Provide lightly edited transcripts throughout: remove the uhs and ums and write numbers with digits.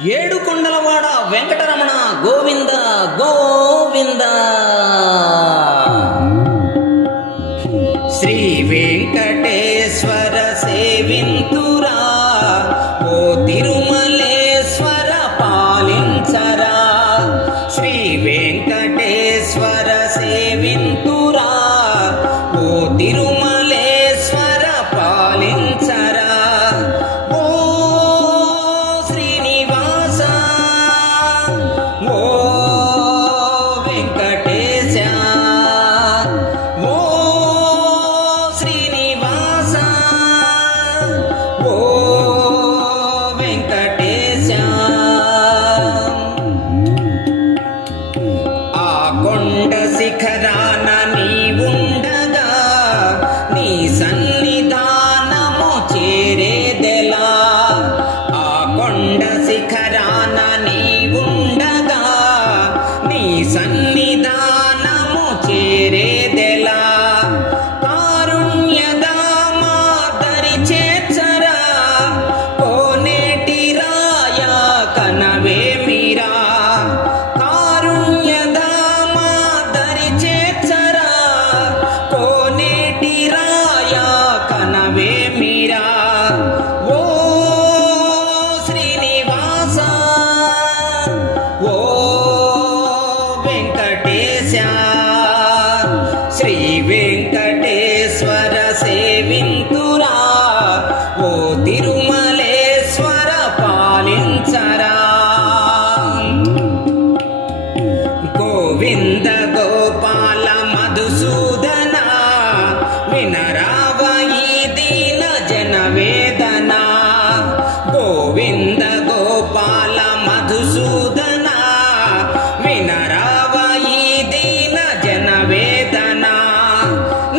ఏడుకొండలవాడ వెంకటరమణ గోవింద గోవింద. శ్రీ వెంకటేశ్వర సేవింతురా, ఓ తిరుమలేశ్వర పాలించరా. శ్రీ వెంకటేశ్వర సేవింతురా, ఓ తిరుమలేశ్వర పాలించరా. ఓ శ్రీనివాస, ఓ వెంకటేశ, ఓ శ్రీనివాస, ఓ వెంకటేశ. ఆ కొండ శిఖరాన నీవుండగా, నీ సన్నిధానము చేరేదెలా. ఆ కొండ శిఖరాన నీవుండగా, నీ సన్నిధానము చేరేదెలా. కారుణ్యదామా దరి చేర్చరా, కోనేటి రాయా కనవేమిరా. కారుణ్యదామా దరి చేర్చరా, కోనేటి రాయా కనవేమిరా. ఓ శ్రీనివాస, ఓ వెంకటేశ. శ్రీ వెంకటేశ్వర సేవింతురా, ఓ తిరుమలేశ్వర పాలించరా. గోవింద గోపాల మధుసూదన, వినరావ ఈ దీన జన వేదన. గోవింద గోపాల మధుసూదన, వినరావ ఈ దీన జన వేదన.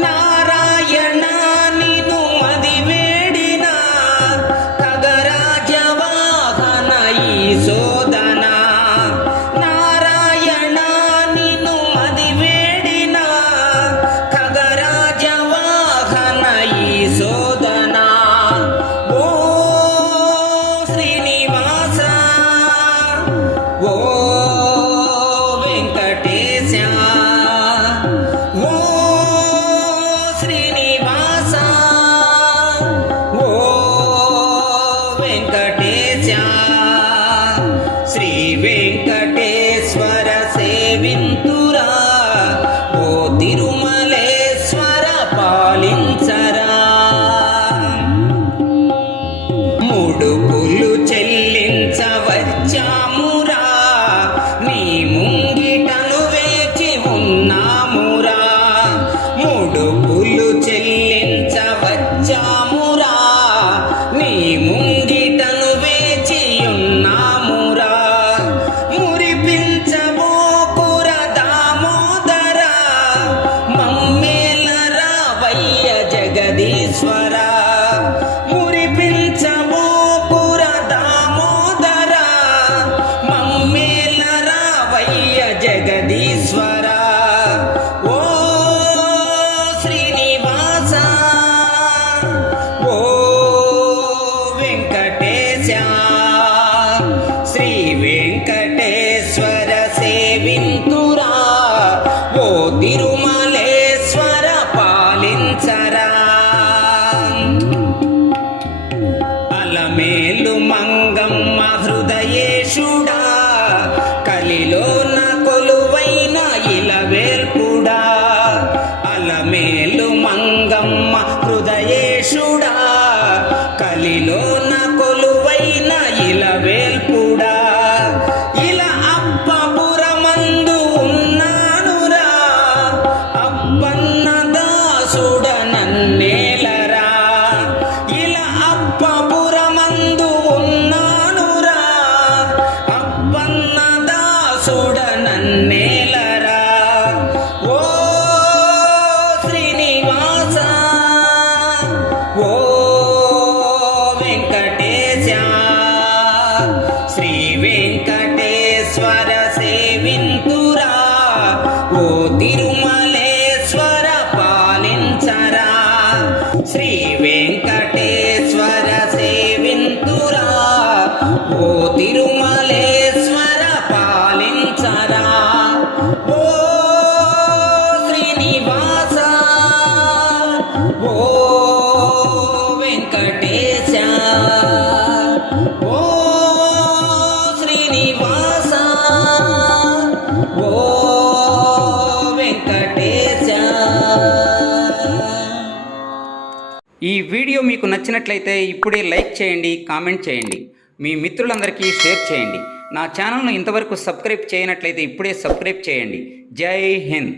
నారాయణ నిను మది వేడిన, ఖగరాజ వాహన ఈ శోధన. నారాయణ నిను మది వేడిన, ఖగరాజ వాహన ఈ శోధన. ఓ శ్రీనివాస, ఓ వెంకటేశ, ఓ శ్రీనివాస, ఓ వెంకటేశ. శ్రీ వెంకటేశ్వర సేవింతురా, ఓ తిరుమలేశ్వర పాలించరా. ముడుపులు చెల్లించవచ్చామురా, నీ ముంగిటను వేచి ఉన్నామురా. ముడుపులు చెల్లించవచ్చామురా, నీ ముంగిటను వేచి ఉన్నామురా. మురిపించబోకుర దామోదర, మమ్మేల రావయ్య జగదీశ్వర. మురిపించబోకుర దామోదర, మమ్మేల రావయ్య జగదీశ్వర. ఓ శ్రీనివాస, ఓ వెంకటేశ. శ్రీ వెంకటేశ్వర సేవింతురా, ఓ తిరుమలేశ్వర పాలించరా. అలమేలు మంగమ్మ హృదయేశుడా, కలిలోన కొలువైన ఇలవేల్పుడా. అలమేలు మంగమ్మ హృదయేశుడా, కలిలోన కొలువైన ఇలవేల్పుడా. ఇలా అప్పపురమందు ఉన్నానురా, అప్పన్న దాసుడ నన్నేలరా. ఇలా అప్పపురమందు ఉన్నానురా, అప్పన్న దాసుడ నన్నేలరా. ఓ శ్రీనివాస, ఓ వెంకటేశ. శ్రీ వెంకటేశ్వర సేవింతురా, ఓ తిరుమలేశ్వర పాలించరా. శ్రీ వెంకటేశ్వర సేవింతురా, ఓ తిరుమలేశ్వర పాలించరా ఓ శ్రీనివాస ఓ వెంకటేశ ఓ శ్రీనివాస ఓ వెంకటేశ. ఈ వీడియో మీకు నచ్చినట్లయితే ఇప్పుడే లైక్ చేయండి, కామెంట్ చేయండి, మీ మిత్రులందరికీ షేర్ చేయండి. నా ఛానల్ను ఇంతవరకు సబ్స్క్రైబ్ చేయనట్లయితే ఇప్పుడే సబ్స్క్రైబ్ చేయండి. జై హింద్.